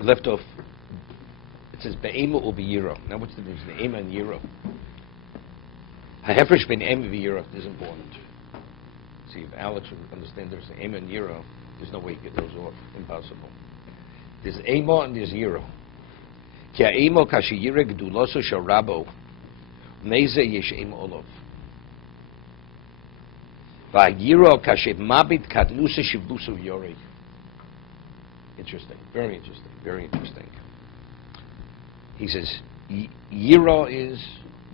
We left off, it says, Be'ema or Be'yira. Now what's the difference between Ema and Yira? Ha'hefresh ben Ema v'Yira is important. See, if Alex would understand there's Ema and Yira, there's no way to get those off. Impossible. There's Ema and there's Yira. Ki ha'ema kashi Yira geduloso shel Rabo, neze yesh Ema olov. Va'yira kashi mabit katnusa shivlusu yorei. Interesting. Very interesting. Very interesting. He says, Yira is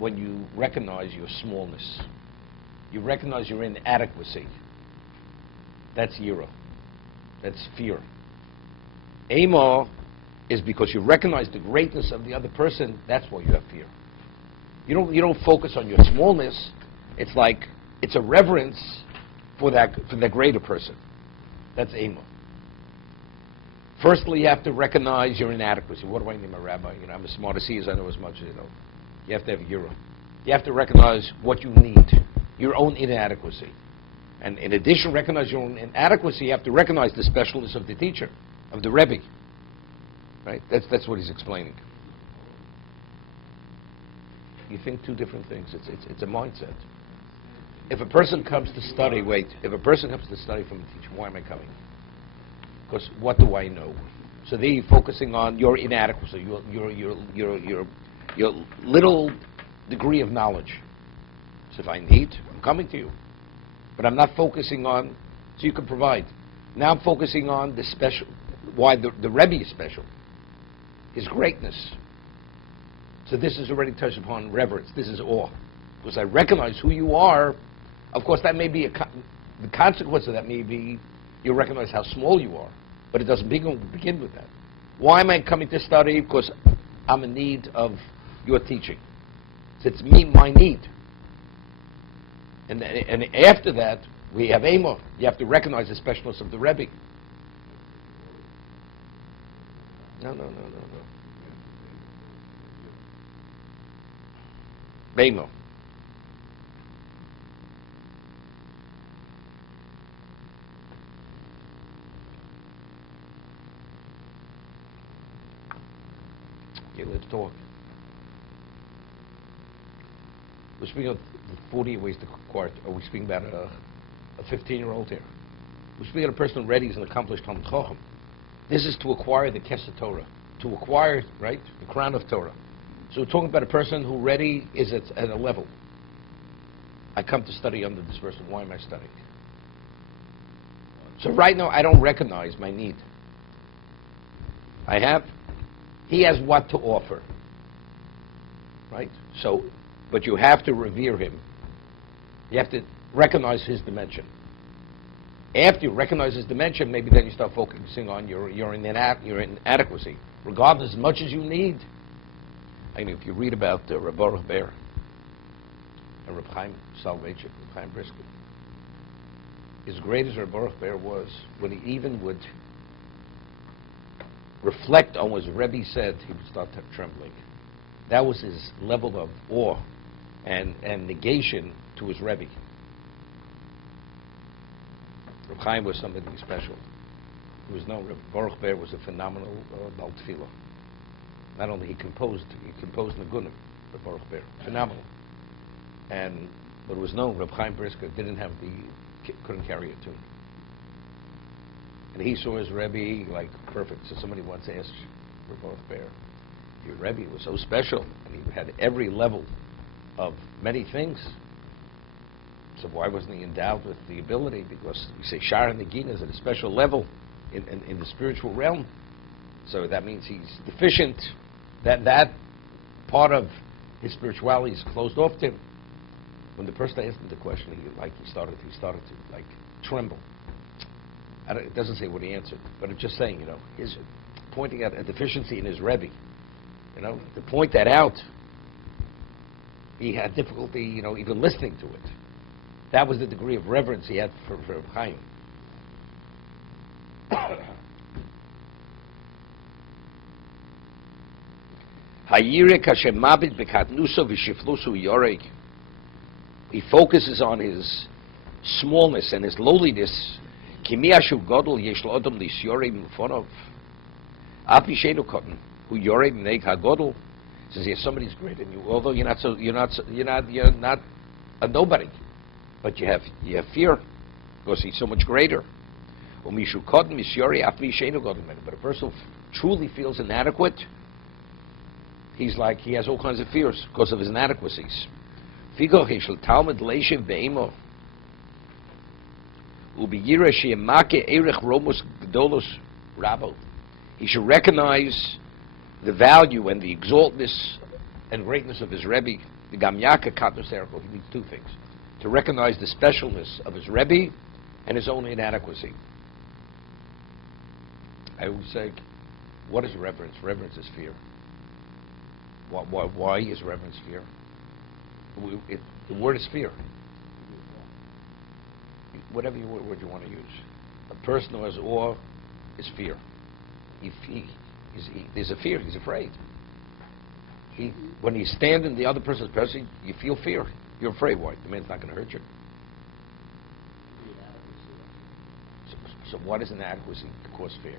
when you recognize your smallness. You recognize your inadequacy. That's Yira. That's fear. Ema is because you recognize the greatness of the other person. That's why you have fear. You don't focus on your smallness. It's like it's a reverence for the greater person. That's Ema. Firstly, you have to recognize your inadequacy. What do I mean, my rabbi? I'm as smart as he is. I know as much as you know. You have to have Yira. You have to recognize what you need, your own inadequacy. And in addition, recognize your own inadequacy, you have to recognize the specialness of the teacher, of the Rebbe. Right? That's what he's explaining. You think two different things. It's a mindset. If a person comes to study, if a person comes to study from a teacher, why am I coming? Because what do I know? So there you're focusing on your inadequacy, your little degree of knowledge. So if I need, I'm coming to you. But I'm not focusing on, so you can provide. Now I'm focusing on the special, why the Rebbe is special, his greatness. So this is already touched upon reverence. This is awe. Because I recognize who you are. Of course, that may be the consequence of that may be you recognize how small you are, but it doesn't begin with that. Why am I coming to study? Because I'm in need of your teaching. So it's my need. And after that, we have Ema. You have to recognize the specialness of the Rebbe. No. Ema. Okay, let's talk. We're speaking of the 40 ways to acquire. Are we speaking about a 15-year-old here? We're speaking of a person already is an accomplished Talmid Chacham. This is to acquire the Kesed Torah, to acquire, right, the crown of Torah. So we're talking about a person who already is at a level. I come to study under this person. Why am I studying? So right now, I don't recognize my need. He has what to offer, right? So, but you have to revere him. You have to recognize his dimension. After you recognize his dimension, maybe then you start focusing on your inadequacy. Regardless, as much as you need. I mean, if you read about Reb Baruch Ber and Reb Chaim Salvation, Reb Chaim Brisker, as great as Reb Baruch Ber was, when he even would reflect on what his Rebbe said, he would start trembling. That was his level of awe and negation to his Rebbe. Reb Chaim was something special. He was known. Reb Baruch Ber was a phenomenal Baal Tefillah. Not only he composed Nagunim, Reb Baruch Ber, phenomenal. But it was known Reb Chaim Brisker couldn't carry a tune. And he saw his Rebbe like perfect. So somebody once asked Reb Baruch Ber, your Rebbe was so special, and he had every level of many things. So why wasn't he endowed with the ability? Because we say Shar and Nagina is at a special level in the spiritual realm. So that means he's deficient. That part of his spirituality is closed off to him. When the person asked him the question, he started to like tremble. It doesn't say what he answered, but it's just saying, he's pointing out a deficiency in his Rebbe. To point that out, he had difficulty, even listening to it. That was the degree of reverence he had for Chaim. He focuses on his smallness and his lowliness. Api Shenu Kotten, who Yorei B'nei Hagodol, says, yes, somebody's greater than you, although you're not a nobody, but you have fear because he's so much greater. But a person who truly feels inadequate, he's like, he has all kinds of fears because of his inadequacies. He should recognize the value and the exaltedness and greatness of his Rebbe. He needs two things: to recognize the specialness of his Rebbe and his own inadequacy. I always say, what is reverence? Reverence is fear. Why is reverence fear? The word is fear. Whatever word you want to use. A person who has awe is fear. There's a fear. He's afraid. When you stand in the other person's presence, you feel fear. You're afraid. Why? The man's not going to hurt you. So what is inadequacy to cause fear?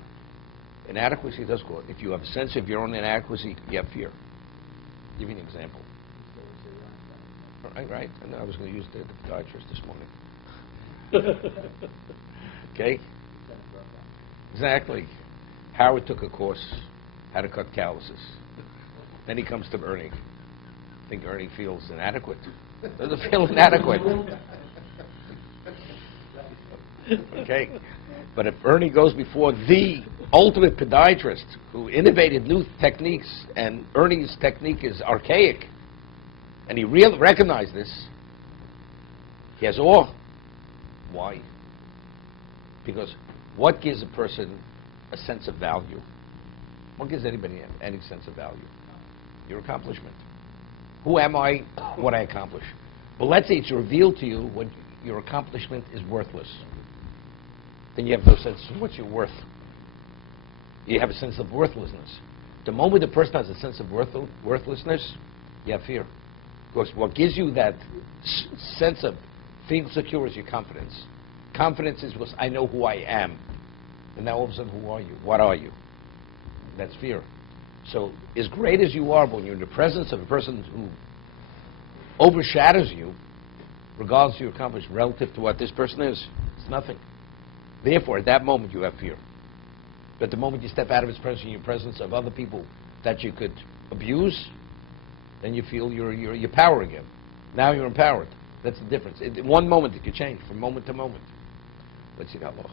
Inadequacy does cause. If you have a sense of your own inadequacy, you have fear. I'll give you an example. Right. And I was going to use the podiatrist this morning. Okay? Exactly. Howard took a course, how to cut calluses. Then he comes to Ernie. I think Ernie feels inadequate. Doesn't feel inadequate. Okay? But if Ernie goes before the ultimate podiatrist who innovated new techniques, and Ernie's technique is archaic, and he really recognized this, he has awe. Why? Because what gives a person a sense of value? What gives anybody any sense of value? Your accomplishment. Who am I? What I accomplish. But let's say it's revealed to you when your accomplishment is worthless. Then you have no sense of what you're worth. You have a sense of worthlessness. The moment a person has a sense of worthlessness, you have fear. Because what gives you that sense of feeling secure is your confidence. Confidence is because I know who I am. And now all of a sudden, who are you? What are you? That's fear. So as great as you are, when you're in the presence of a person who overshadows you, regardless of your accomplishment, relative to what this person is, it's nothing. Therefore, at that moment, you have fear. But the moment you step out of his presence, in your presence of other people that you could abuse, then you feel your power again. Now you're empowered. That's the difference. In one moment, it could change from moment to moment. Let's see how long.